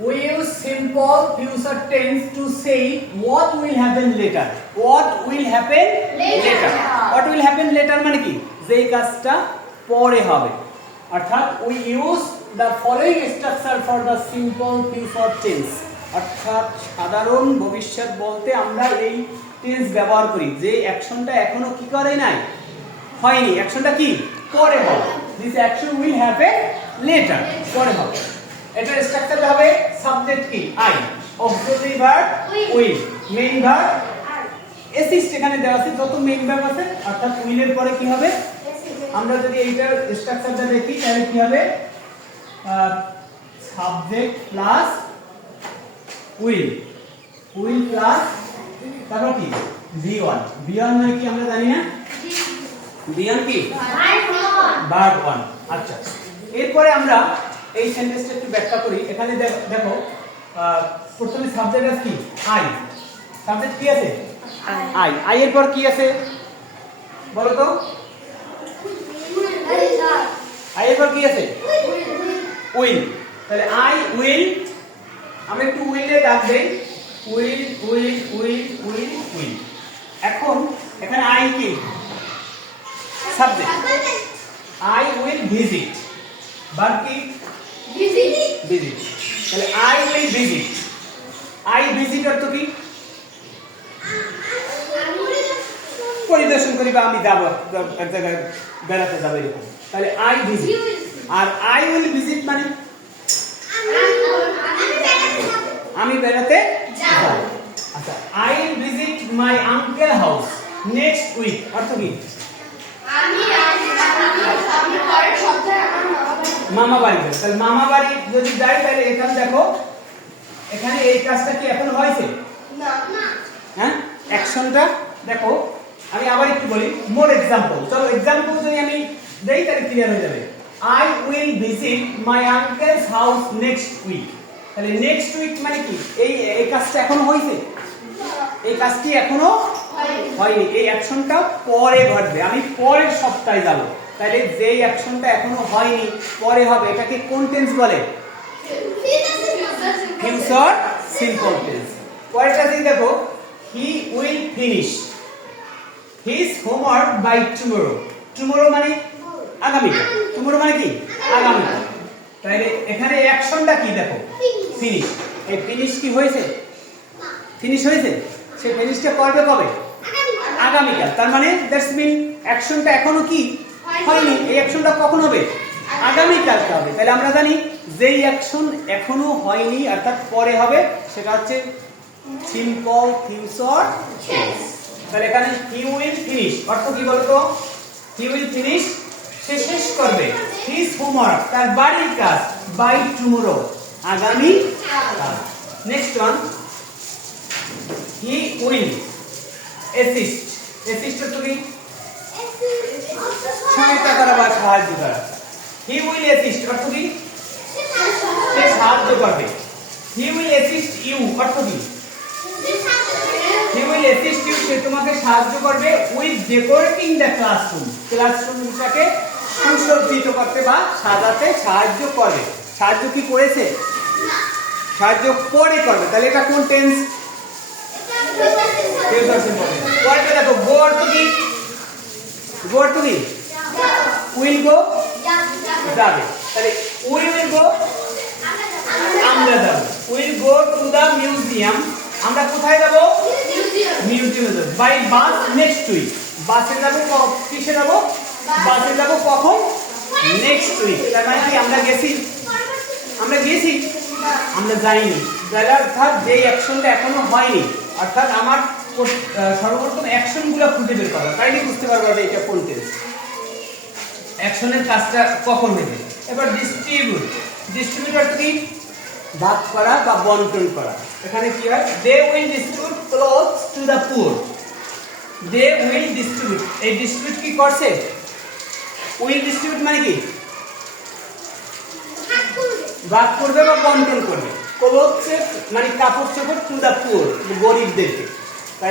We use simple future tense to say what will happen later. What will happen later. What will happen later মানে কি, যেই কাজটা পরে হবে। অর্থাৎ we use the following structure for the simple future tense. অর্থাৎ সাধারণ ভবিষ্যৎ বলতে আমরা এই টেন্স ব্যবহার করি যে অ্যাকশনটা এখনো কি করে নাই, হয়নি, অ্যাকশনটা কি পরে হবে। This action will happen later, পরে হবে। এটার স্ট্রাকচার হবে সাবজেক্ট কি I, auxiliary verb will, main verb assist. এখানে দেওয়া আছে যত মেইন ভার্ব আছে, অর্থাৎ উইল এর পরে কি হবে, আমরা যদি এইটার স্ট্রাকচারটা দেখি তাহলে কি হবে, subject plus will, will plus তারপর কি V1, V1 মানে কি আমরা জানি না, V1 কি ভার্ব 1। আচ্ছা, এরপরে আমরা এই সেন্টেন্সটা একটু ব্যাখ্যা করি। এখানে দেখো প্রথমে সাবজেক্ট আছে কি আই, সাবজেক্ট কি আছে আই, আই এর পর কি আছে বলো তো, আই এর পর কি আছে উইল। তাহলে আই উইল, আমরা একটু উইলে দাগ দেই, will will will will will. এখন এখানে আই কি subject, I will visit, verb কি ভিজিট। তাহলে I will visit, I visit অর্থ কি পরিদর্শন করি বা আমি যাব এক জায়গায় বেড়াতে যাব এরকম। তাহলে আই ভিজিট, আর আই উইল ভিজিট মানে আমি বেড়াতে যাব। আচ্ছা, I will visit my uncle house next week অর্থ কি মামা বাড়ি যাবে। তাহলে মামা বাড়ি যদি যাই তাহলে এখানে দেখো, এখানে এই কাজটা কি এখন হয়েছে না, হ্যাঁ অ্যাকশনটা দেখো। আমি আবার একটু বলি মোর এক্সাম্পল, চলো এক্সাম্পল যদি আমি দেই তাহলে ক্লিয়ার হয়ে যাবে। I will visit my uncle's house next week. তাহলে নেক্সট উইক মানে কি এই কাজটা এখনো হয়েছে, এই কাজটি এখনো হয়নি, এই অ্যাকশনটা পরে ঘটবে, আমি পরের সপ্তাহে যাব। তাহলে যেই অ্যাকশনটা এখনো হয়নি পরে হবে, এটাকে কোন টেন্স বলে, ফিউচার সিম্পল টেন্স। পরেরটা দেখো, he will finish his homework by tomorrow. Tomorrow মানে আগামীকাল, টুমরো মানে কি আগামীকাল। তাহলে এখানে অ্যাকশনটা কি দেখো ফিনিশ, এই ফিনিশ কি হয়েছে, ফিনিশ হয়েছে, সেই ফিনিশটা করবে কবে আগামীকাল। তার মানে দ্যাটস মিন অ্যাকশনটা এখনো কি হয়নি, এই অ্যাকশনটা কখন হবে আগামীকাল হবে। তাহলে আমরা জানি যেই অ্যাকশন এখনো হয়নি অর্থাৎ পরে হবে সেটা হচ্ছে সিম্পল ফিউচার টেন্স। তাহলে এখানে হি উইল ফিনিশ অর্থ কি বলতো, হি উইল ফিনিশ সে শেষ করবে, হিজ হোমওয়ার্ক তার বাড়ির কাজ, বাই টুমরো আগামী কাল। Next one, he will assist, assist অর্থ কি সহায়তা করা বা সাহায্য করা। হি উইল অ্যাসিস্ট অর্থ কি সে সাহায্য করবে। হি উইল অ্যাসিস্ট ইউ অর্থ কি হি উইল অ্যাসিস্ট ইউ সে তোমাকে সাহায্য করবে উইথ ডেকোরেটিং দ্য ক্লাসরুম, ক্লাসরুমটাকে সুসজ্জিত করতে বা সাজাতে সাহায্য করবে। সাহায্য কি করেছে, সাহায্য পরে করবে। তাহলে এটা কোন টেন্স, ফিউচার সিম্পল টেন্স। পরেরটা দেখো, গো অর্থ কি, গো অর্থ কি উইল গো যাবে। তাহলে উই উইল গো আমরা যাব, will go to the museum আমরা কোথায় যাব মিউজিয়ামে যাব। বাই বাস নেক্সট উইক, বাসে যাব, কিসে যাব বাসে যাব, কখন নেক্সট উইক। তার মানে কি আমরা গেছি, আমরা গেছি আমরা যাইনি। তাহলে অর্থাৎ যে অ্যাকশনটা এখনো হয়নি, অর্থাৎ আমার সর্বপ্রথম অ্যাকশনগুলো খুঁজে বের করা, তাইলে বুঝতে পারবো এটা কোন টেন্স, অ্যাকশনের কাজটা কখন হবে। এবার ডিস্ট্রিবিউট, ডিস্ট্রিবিউট অর্থ কি ভাগ করা বা বন্টন করা। এখানে কি হয়, they will distribute clothes to the poor, they will distribute, এই ডিস্ট্রিবিউট কি করছে, উইল ডিস্ট্রিবিউট মানে কি ভাগ করবে বা বন্টন করবে। ক্লথস মানে কাপড় চোপড় টু দা পুয়ার গরিবদেরকে।